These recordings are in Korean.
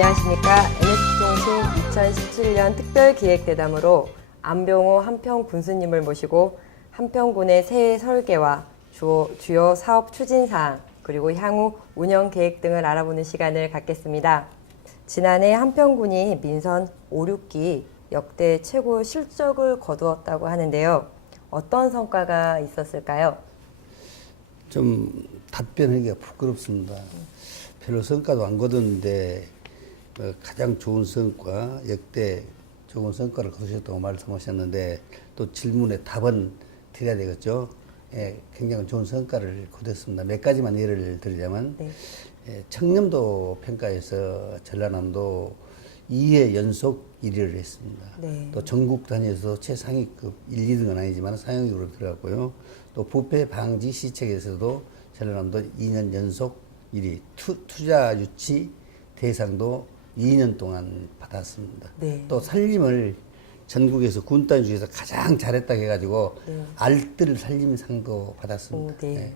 안녕하십니까. NS통신 2017년 특별기획대담으로 안병호 한평군수님을 모시고 한평군의 새해 설계와 주요 사업 추진사항 그리고 향후 운영계획 등을 알아보는 시간을 갖겠습니다. 지난해 한평군이 민선 5, 6기 역대 최고 실적을 거두었다고 하는데요. 어떤 성과가 있었을까요? 좀 답변하기가 부끄럽습니다. 별로 성과도 안 거뒀는데 가장 좋은 성과, 역대 좋은 성과를 거두셨다고 말씀하셨는데 또 질문에 답은 드려야 되겠죠. 예, 굉장히 좋은 성과를 거뒀습니다. 몇 가지만 예를 들자면 네. 청렴도 평가에서 전라남도 2회 연속 1위를 했습니다. 네. 또 전국 단위에서 최상위급 1, 2등은 아니지만 상위급으로 들어갔고요. 또 부패 방지 시책에서도 전라남도 2년 연속 1위, 투자 유치 대상도 2년 동안 받았습니다. 네. 또 살림을 전국에서 군단 중에서 가장 잘했다 해가지고 네. 알뜰 살림상도 받았습니다. 오, 네. 네.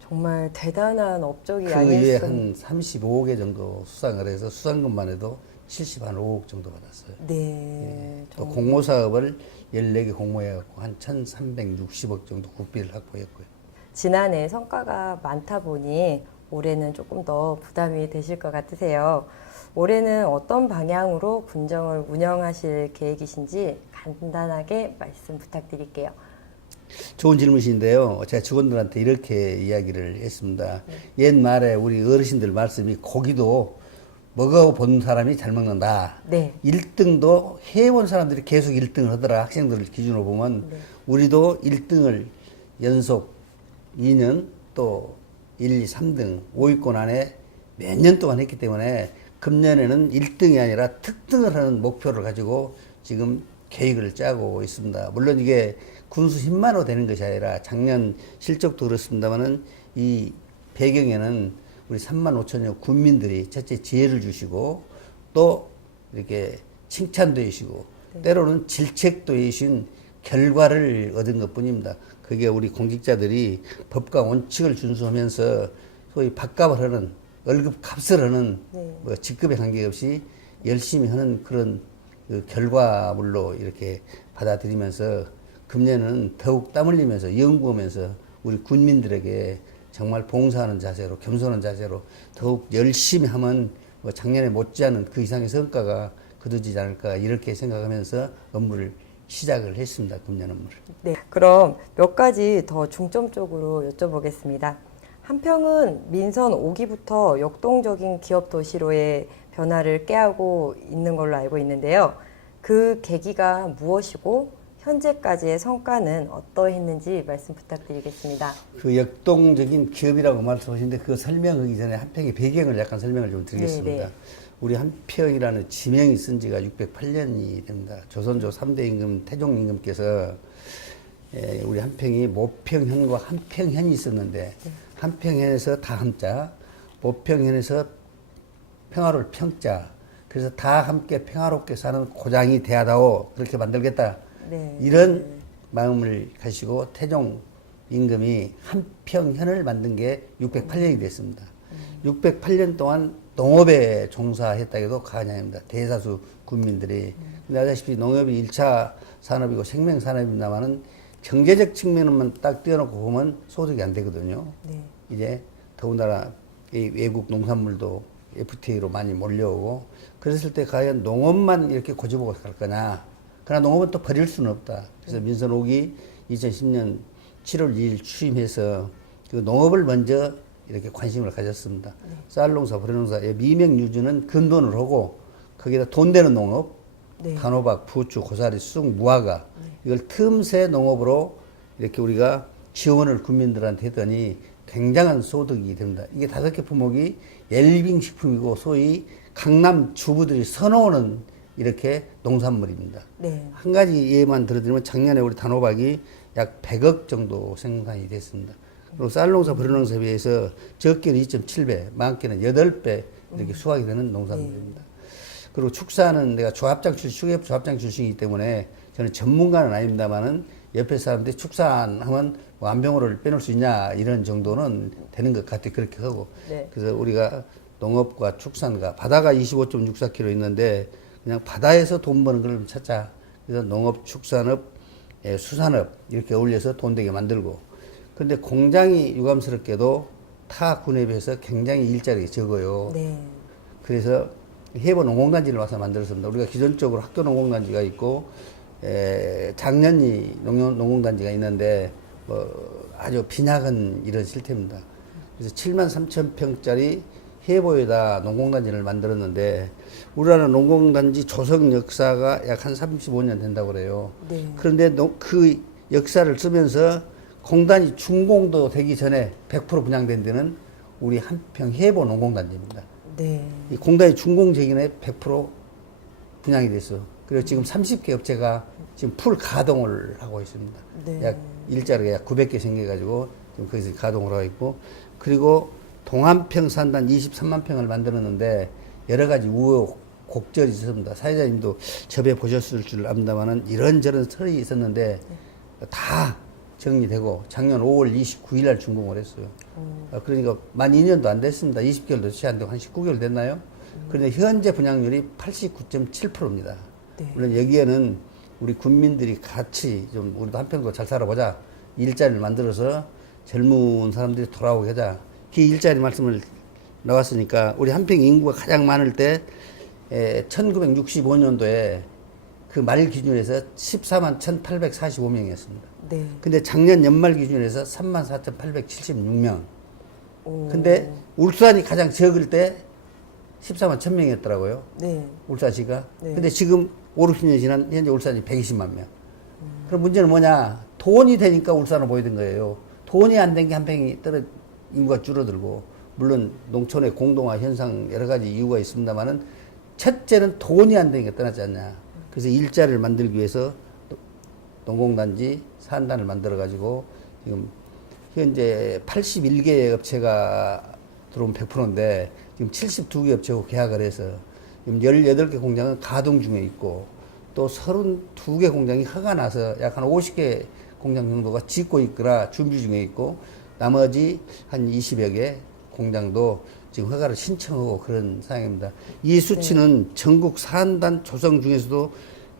정말 대단한 업적이 그 아니었어요. 외에 한 35개 정도 수상을 해서 수상금만 해도 75억 정도 받았어요. 네. 또 정말. 공모사업을 14개 공모해갖고 한 1,360억 정도 국비를 확보했고요. 지난해 성과가 많다 보니 올해는 조금 더 부담이 되실 것 같으세요. 올해는 어떤 방향으로 군정을 운영하실 계획이신지 간단하게 말씀 부탁드릴게요. 좋은 질문이신데요. 제가 직원들한테 이렇게 이야기를 했습니다. 옛말에 우리 어르신들 말씀이 고기도 먹어본 사람이 잘 먹는다. 네. 1등도 해본 사람들이 계속 1등을 하더라. 학생들을 기준으로 보면 네. 우리도 1등을 연속 2년 또 1, 2, 3등 5위권 안에 몇 년 동안 했기 때문에 금년에는 1등이 아니라 특등을 하는 목표를 가지고 지금 계획을 짜고 있습니다. 물론 이게 군수 힘만으로 되는 것이 아니라 작년 실적도 그렇습니다만은 이 배경에는 우리 3만 5천여 군민들이 첫째 지혜를 주시고 또 이렇게 칭찬도 해주시고 때로는 질책도 해주신 결과를 얻은 것 뿐입니다. 그게 우리 공직자들이 법과 원칙을 준수하면서 소위 밥값을 하는 월급 값을 하는 뭐 직급에 관계없이 열심히 하는 그런 그 결과물로 이렇게 받아들이면서 금년은 더욱 땀 흘리면서 연구하면서 우리 군민들에게 정말 봉사하는 자세로 겸손한 자세로 더욱 열심히 하면 뭐 작년에 못지않은 그 이상의 성과가 거두지지 않을까 이렇게 생각하면서 업무를 시작을 했습니다. 금년 업무를. 네. 그럼 몇 가지 더 중점적으로 여쭤보겠습니다. 한평은 민선 5기부터 역동적인 기업 도시로의 변화를 꾀하고 있는 걸로 알고 있는데요. 그 계기가 무엇이고 현재까지의 성과는 어떠했는지 말씀 부탁드리겠습니다. 그 역동적인 기업이라고 말씀하시는데 그 설명하기 전에 한평의 배경을 약간 설명을 좀 드리겠습니다. 네. 우리 한평이라는 지명이 쓴 지가 608년이 됩니다. 조선조 3대 임금 태종 임금께서 우리 한평이 모평현과 한평현이 있었는데 한평현에서 다 함자, 모평현에서 평화로울 평자, 그래서 다 함께 평화롭게 사는 고장이 대하다오 그렇게 만들겠다. 네. 이런 마음을 가지고 태종 임금이 한평현을 만든 게 608년이 됐습니다. 608년 동안 농업에 종사했다 해도 과언이 아닙니다. 대다수 군민들이. 근데 아시다시피 농업이 1차 산업이고 생명산업입니다만은 경제적 측면만 딱 떼어놓고 보면 소득이 안 되거든요. 네. 이제 더군다나 이 외국 농산물도 FTA로 많이 몰려오고 그랬을 때 과연 농업만 이렇게 고집하고 갈 거냐. 그러나 농업은 또 버릴 수는 없다. 그래서 민선 5기 2010년 7월 2일 취임해서 그 농업을 먼저 이렇게 관심을 가졌습니다. 쌀농사, 보리농사의 미명유주는 근본을 하고 거기다 돈 되는 농업, 단호박, 부추, 고사리, 쑥, 무화과 이걸 틈새 농업으로 이렇게 우리가 지원을 국민들한테 했더니 굉장한 소득이 됩니다. 이게 5개 품목이 엘빙 식품이고 소위 강남 주부들이 선호하는 이렇게 농산물입니다. 네. 한 가지 예만 들어드리면 작년에 우리 단호박이 약 100억 정도 생산이 됐습니다. 그리고 쌀농사, 보리농사에 비해서 적게는 2.7배, 많게는 8배 이렇게 수확이 되는 농산물입니다. 그리고 축사는 내가 축협 조합장 출신이기 때문에 저는 전문가는 아닙니다만은 옆에 사람들이 축사하면 뭐 안병호를 빼놓을 수 있냐 이런 정도는 되는 것 같아요. 그렇게 하고. 네. 그래서 우리가 농업과 축산과 바다가 25.64km 있는데 그냥 바다에서 돈 버는 걸 찾자. 그래서 농업, 축산업, 수산업 이렇게 어울려서 돈 되게 만들고. 그런데 공장이 유감스럽게도 타 군에 비해서 굉장히 일자리가 적어요. 네. 그래서 해보 농공단지를 와서 만들었습니다. 우리가 기존적으로 학교 농공단지가 있고 작년이 농공단지가 있는데 아주 빈약한 이런 실태입니다. 그래서 7만 3천 평짜리 해보에다 농공단지를 만들었는데 우리나라 농공단지 조성 역사가 약 한 35년 된다고 그래요. 네. 그런데 그 역사를 쓰면서 공단이 준공도 되기 전에 100% 분양된 데는 우리 한평 해보 농공단지입니다. 네. 이 공단이 준공 전에 100% 분양이 됐어. 그리고 지금 30개 업체가 지금 풀 가동을 하고 있습니다. 네. 약 일자리가 약 900개 생겨가지고 지금 거기서 가동을 하고 있고, 그리고 동안평 산단 23만 평을 만들었는데 여러 가지 우여곡절이 있었습니다. 사회자님도 접해 보셨을 줄 압니다만은 이런저런 설이 있었는데 다 정리되고 작년 5월 29일 날 준공을 했어요. 그러니까 만 2년도 안 됐습니다. 20개월도 채 안 되고 한 19개월 됐나요? 그런데 현재 분양률이 89.7%입니다. 네. 물론 여기에는 우리 군민들이 같이 좀 우리도 한평도 잘 살아보자. 일자리를 만들어서 젊은 사람들이 돌아오게 하자. 그 일자리 말씀을 나왔으니까 우리 한평 인구가 가장 많을 때 1965년도에 그 말 기준에서 14만 1,845명이었습니다. 네. 근데 작년 연말 기준에서 34,876명. 오. 근데 울산이 가장 적을 때 14만 1,000명이었더라고요. 네. 울산시가. 네. 근데 지금 5, 60년 지난 현재 울산이 120만 명. 그럼 문제는 뭐냐? 돈이 되니까 울산을 보이던 거예요. 돈이 안 된 게 한평이 인구가 줄어들고, 물론 농촌의 공동화 현상 여러 가지 이유가 있습니다만은 첫째는 돈이 안 되니까 떠나지 않냐. 그래서 일자리를 만들기 위해서 농공단지 산단을 만들어 가지고 지금 현재 81개의 업체가 들어오면 100%인데 지금 72개 업체하고 계약을 해서 지금 18개 공장은 가동 중에 있고 또 32개 공장이 허가 나서 약 한 50개 공장 정도가 짓고 있거나 준비 중에 있고 나머지 한 20여 개 공장도 지금 허가를 신청하고 그런 상황입니다. 이 수치는 전국 산단 조성 중에서도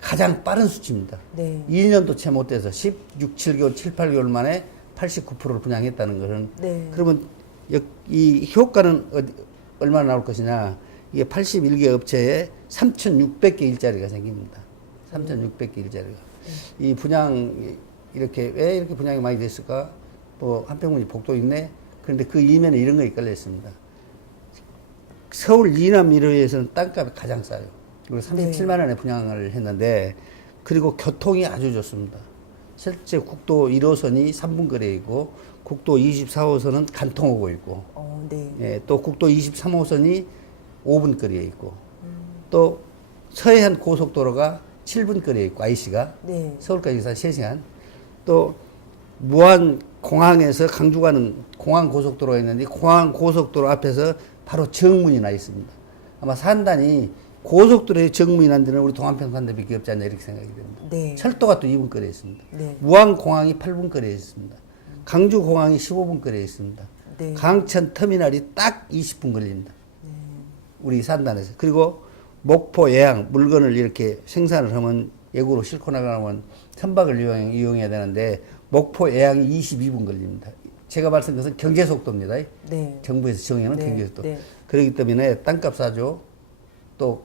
가장 빠른 수치입니다. 네. 2년도 채 못 돼서 16, 7개월, 7, 8개월 만에 89%를 분양했다는 것은 네. 그러면 이 효과는 얼마나 나올 것이냐. 이게 81개 업체에 3,600개 일자리가 생깁니다. 3,600개 일자리가. 이 분양 이렇게 왜 이렇게 분양이 많이 됐을까? 뭐 한평군이 복도 있네. 그런데 그 이면에 이런 거 깔려 있습니다. 서울 이남 1호에서는 땅값이 가장 싸요. 그리고 37만 원에 분양을 했는데, 그리고 교통이 아주 좋습니다. 실제 국도 1호선이 3분 거리에 있고, 국도 24호선은 간통오고 있고, 네. 예, 또 국도 23호선이 5분 거리에 있고, 또 서해안 고속도로가 7분 거리에 있고, IC가 네. 서울까지 한 3시간, 또 무안 공항에서 강주 가는 공항 고속도로가 있는데 공항 고속도로 앞에서 바로 정문이 나 있습니다. 아마 산단이 고속도로에 정문이 난 데는 우리 동안평 산단밖에 없지 않냐 이렇게 생각이 됩니다. 네. 철도가 또 2분 거리에 있습니다. 네. 무안 공항이 8분 거리에 있습니다. 강주 공항이 15분 거리에 있습니다. 네. 강천 터미널이 딱 20분 걸립니다. 우리 산단에서. 그리고 목포 예양 물건을 이렇게 생산을 하면 예구로 싣고 나가면 선박을 이용해야 되는데 목포 예양이 22분 걸립니다. 제가 말씀드린 것은 경제 속도입니다. 네. 정부에서 정해놓은 네. 경제 속도. 네. 그렇기 때문에 땅값 싸죠. 또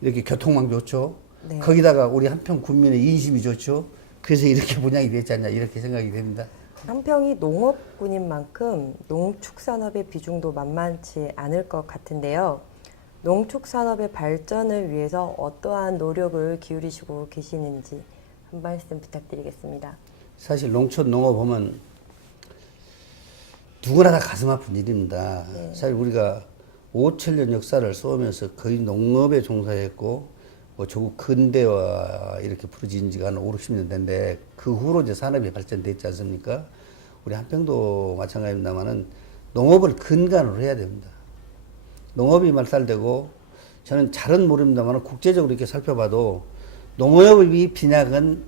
이렇게 교통망 좋죠. 네. 거기다가 우리 한평 군민의 인심이 좋죠. 그래서 이렇게 분양이 됐지 않냐 이렇게 생각이 됩니다. 한평이 농업군인 만큼 농축산업의 비중도 만만치 않을 것 같은데요. 농축산업의 발전을 위해서 어떠한 노력을 기울이시고 계시는지 한 말씀 부탁드리겠습니다. 사실 농촌 농업 하면 누구나 다 가슴 아픈 일입니다. 네. 사실 우리가 5천년 역사를 쏘면서 거의 농업에 종사했고 뭐 조국 근대화 이렇게 부르진 지가 한 5, 60년 된데 그 후로 이제 산업이 발전됐지 않습니까? 우리 한평도 마찬가지입니다만은 농업을 근간으로 해야 됩니다. 농업이 말살되고 저는 잘은 모릅니다만 국제적으로 이렇게 살펴봐도 농업이 빈약한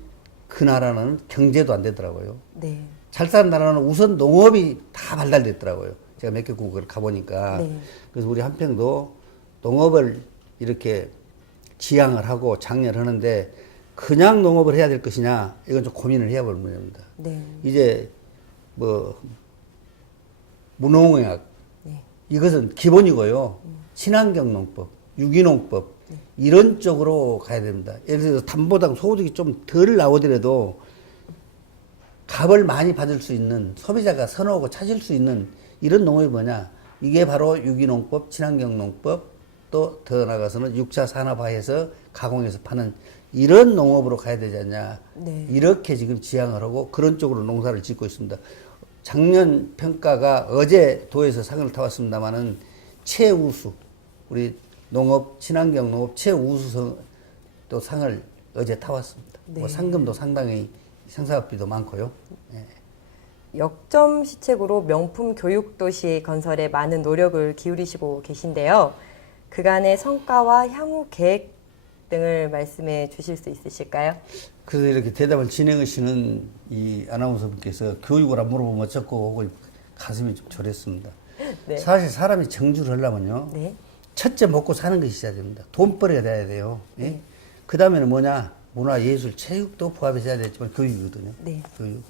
그 나라는 경제도 안 되더라고요. 네. 잘 사는 나라는 우선 농업이 다 발달됐더라고요. 제가 몇 개국을 가보니까. 네. 그래서 우리 한평도 농업을 이렇게 지향을 하고 장려를 하는데 그냥 농업을 해야 될 것이냐, 이건 좀 고민을 해야 볼 문제입니다. 네. 이제 뭐 무농약 네. 이것은 기본이고요. 친환경 농법, 유기농법 이런 쪽으로 가야 됩니다. 예를 들어서 담보당 소득이 좀 덜 나오더라도 값을 많이 받을 수 있는, 소비자가 선호하고 찾을 수 있는 이런 농업이 뭐냐? 이게 바로 유기농법, 친환경 농법, 또 더 나아가서는 6차 산업화해서 가공해서 파는 이런 농업으로 가야 되지 않냐. 네. 이렇게 지금 지향을 하고 그런 쪽으로 농사를 짓고 있습니다. 작년 평가가 어제 도에서 상을 타왔습니다만은 최우수, 우리 농업, 친환경 농업 최우수 또 상을 어제 타왔습니다. 네. 뭐 상금도 상당히 생사비도 많고요. 예. 역점 시책으로 명품 교육도시 건설에 많은 노력을 기울이시고 계신데요. 그간의 성과와 향후 계획 등을 말씀해 주실 수 있으실까요? 그래서 이렇게 대답을 진행하시는 이 아나운서분께서 교육을 안 물어보면 어쩌고 하고 가슴이 좀 저렸습니다. 네. 사실 사람이 정주를 하려면요. 네. 첫째 먹고 사는 것이 있어야 됩니다. 돈벌이가 돼야 돼요. 예? 그 다음에는 뭐냐? 문화, 예술, 체육도 부합해야 되지만 교육이거든요. 네. 교육.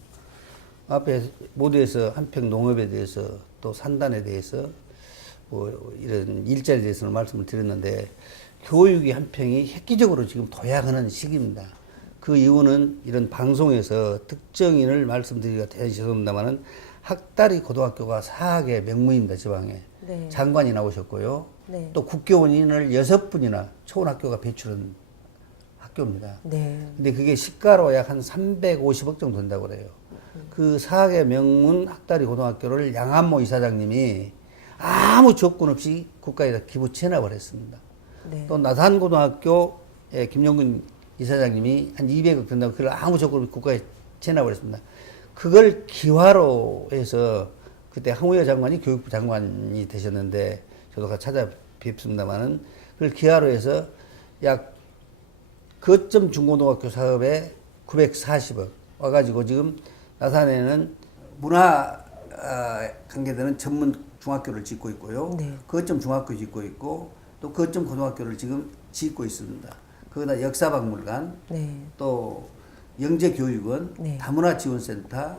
앞에 모두에서 한평 농업에 대해서 또 산단에 대해서 뭐 이런 일자리에 대해서는 말씀을 드렸는데 교육이 한평이 획기적으로 지금 도약하는 시기입니다. 그 이유는 이런 방송에서 특정인을 말씀드리기가 대단히 죄송합니다만은 학다리 고등학교가 사학의 명문입니다. 지방에. 네. 장관이 나오셨고요. 네. 또 국교원인을 6분이나 초원학교가 배출한 학교입니다. 네. 근데 그게 시가로 약 한 350억 정도 된다고 그래요. 그 사학의 명문 학다리 고등학교를 양한모 이사장님이 아무 조건 없이 국가에다 기부 체납을 했습니다. 네. 또 나산고등학교의 김영근 이사장님이 한 200억 된다고 그걸 아무 조건 없이 국가에 체납을 했습니다. 그걸 기화로 해서 그때 황우여 장관이 교육부 장관이 되셨는데 저도 같이 찾아뵙습니다만은 그걸 기화로 해서 약 거점 중고등학교 사업에 940억 와가지고 지금 나산에는 문화 관계되는 전문 중학교를 짓고 있고요. 네. 거점 중학교 짓고 있고 또 거점 고등학교를 지금 짓고 있습니다. 거기다 역사박물관, 네. 또 영재교육원, 네. 다문화지원센터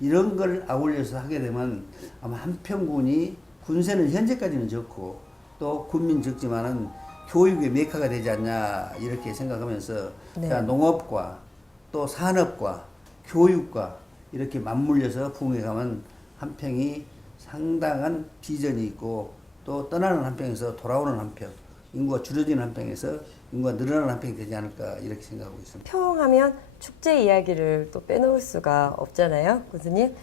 이런 걸 아울러서 하게 되면 아마 한평군이 군세는 현재까지는 적고 또 군민 적지만은 교육의 메카가 되지 않냐 이렇게 생각하면서 네. 자, 농업과 또 산업과 교육과 이렇게 맞물려서 부흥해 가면 한평이 상당한 비전이 있고 또 떠나는 한평에서 돌아오는 한평, 인구가 줄어드는 한평에서 인구가 늘어나는 한평이 되지 않을까 이렇게 생각하고 있습니다. 평하면 축제 이야기를 또 빼놓을 수가 없잖아요, 교수님.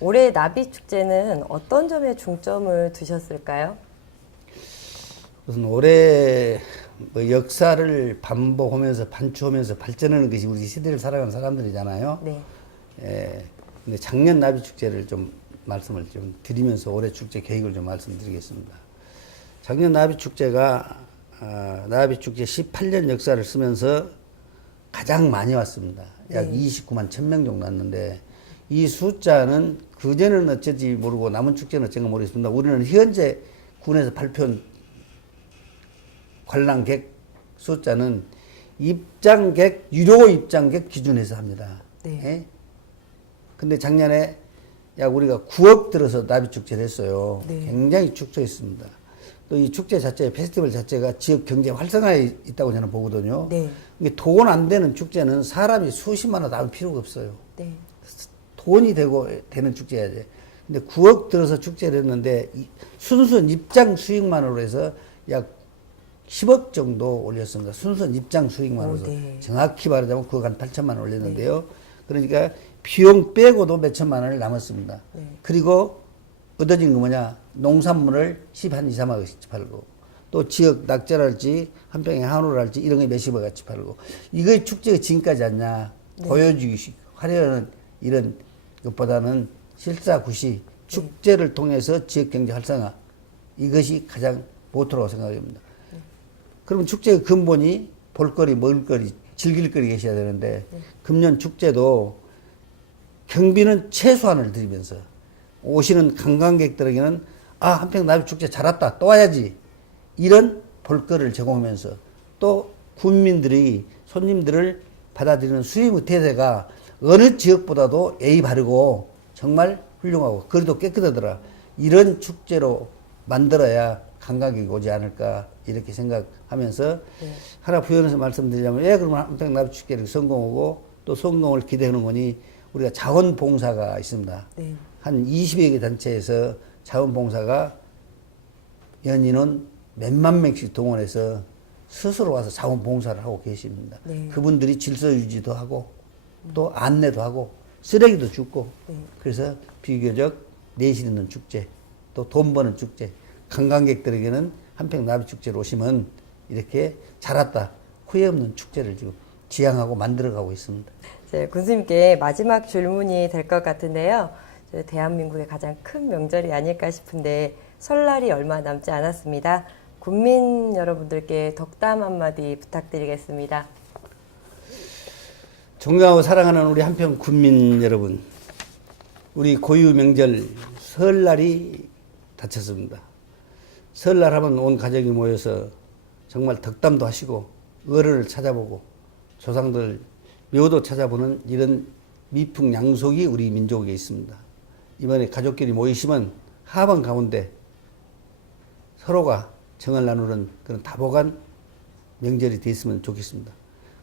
올해 나비 축제는 어떤 점에 중점을 두셨을까요? 우선 올해 뭐 역사를 반복하면서 반추하면서 발전하는 것이 우리 시대를 살아가는 사람들이잖아요. 네. 예. 근데 작년 나비 축제를 좀 말씀을 좀 드리면서 올해 축제 계획을 좀 말씀드리겠습니다. 작년 나비 축제가 나비 축제 18년 역사를 쓰면서 가장 많이 왔습니다. 약 29만 1000명 정도 왔는데 이 숫자는 그전에는 어쩐지 모르고 남은 축제는 어쩐가 모르겠습니다. 우리는 현재 군에서 발표한 관람객 숫자는 입장객, 유료 입장객 기준에서 합니다. 네. 예? 근데 작년에 약 우리가 9억 들어서 나비축제를 했어요. 네. 굉장히 축소했습니다. 또 이 축제 자체, 페스티벌 자체가 지역 경제 활성화에 있다고 저는 보거든요. 네. 이게 돈 안 되는 축제는 사람이 수십만 원 나올 필요가 없어요. 네. 돈이 되는 축제야 돼. 근데 9억 들어서 축제를 했는데 순수한 입장 수익만으로 해서 약 10억 정도 올렸습니다. 순수한 입장 수익만으로. 네. 정확히 말하자면 9억 한 8천만 원 올렸는데요. 그러니까 비용 빼고도 몇 천만 원을 남았습니다. 네. 그리고 얻어진 거 뭐냐? 농산물을 10한 2, 3억 원씩 팔고 또 지역 낙제랄지 한평의 한우랄지 이런 거 몇십억 같이 팔고 이거 축제가 지금까지 않냐? 네. 보여주기 하려는 이런 것보다는 실사구시 축제를 통해서 지역 경제 활성화 이것이 가장 모토라고 생각합니다. 그러면 축제의 근본이 볼거리, 먹을거리, 즐길거리 계셔야 되는데 금년 축제도 경비는 최소한을 들이면서 오시는 관광객들에게는 아, 한평 나비축제 잘 왔다. 또 와야지. 이런 볼거리를 제공하면서 또 군민들이 손님들을 받아들이는 수입의 태세가 어느 지역보다도 예의 바르고 정말 훌륭하고 거리도 깨끗하더라. 이런 축제로 만들어야 관광객이 오지 않을까 이렇게 생각하면서 하나 부연해서 말씀드리자면 왜 그러면 한평 나비축제를 성공하고 또 성공을 기대하는 거니 우리가 자원봉사가 있습니다. 네. 한 20여 개 단체에서 자원봉사가 연인은 몇만 명씩 동원해서 스스로 와서 자원봉사를 하고 계십니다. 네. 그분들이 질서 유지도 하고 또 안내도 하고 쓰레기도 줍고 그래서 비교적 내실 있는 축제 또 돈 버는 축제 관광객들에게는 한평 나비축제로 오시면 이렇게 잘 왔다 후회 없는 축제를 지금 지향하고 만들어가고 있습니다. 군수님께 마지막 질문이 될 것 같은데요. 대한민국의 가장 큰 명절이 아닐까 싶은데 설날이 얼마 남지 않았습니다. 국민 여러분들께 덕담 한마디 부탁드리겠습니다. 존경하고 사랑하는 우리 한평 군민 여러분, 우리 고유 명절 설날이 닥쳤습니다. 설날 하면 온 가족이 모여서 정말 덕담도 하시고 어른을 찾아보고 조상들 묘도 찾아보는 이런 미풍양속이 우리 민족에 있습니다. 이번에 가족끼리 모이시면 하반 가운데 서로가 정을 나누는 그런 다복한 명절이 됐으면 좋겠습니다.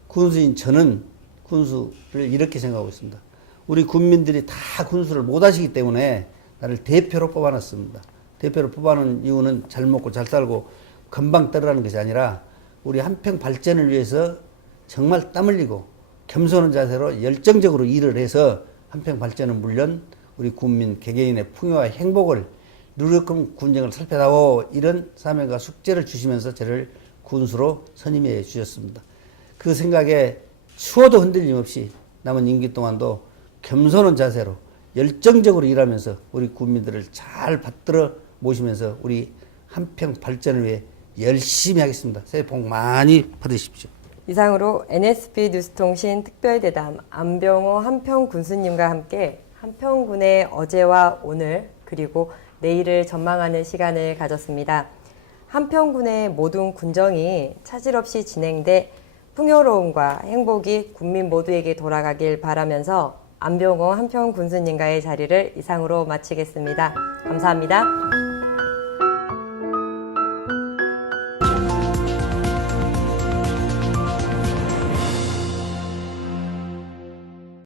군수인 저는 군수를 이렇게 생각하고 있습니다. 우리 군민들이 다 군수를 못 하시기 때문에 나를 대표로 뽑아놨습니다. 대표로 뽑아놓은 이유는 잘 먹고 잘 살고 금방 떨어라는 것이 아니라 우리 한평 발전을 위해서 정말 땀 흘리고 겸손한 자세로 열정적으로 일을 해서 한평 발전은 물론 우리 군민 개개인의 풍요와 행복을 누리게끔 군정을 살펴다오 이런 사명과 숙제를 주시면서 저를 군수로 선임해 주셨습니다. 그 생각에 추워도 흔들림 없이 남은 임기 동안도 겸손한 자세로 열정적으로 일하면서 우리 국민들을 잘 받들어 모시면서 우리 한평 발전을 위해 열심히 하겠습니다. 새해 복 많이 받으십시오. 이상으로 NSP 뉴스통신 특별대담 안병호 한평 군수님과 함께 한평군의 어제와 오늘 그리고 내일을 전망하는 시간을 가졌습니다. 한평군의 모든 군정이 차질 없이 진행돼 풍요로움과 행복이 국민 모두에게 돌아가길 바라면서 안병호 한평 군수님과의 자리를 이상으로 마치겠습니다. 감사합니다.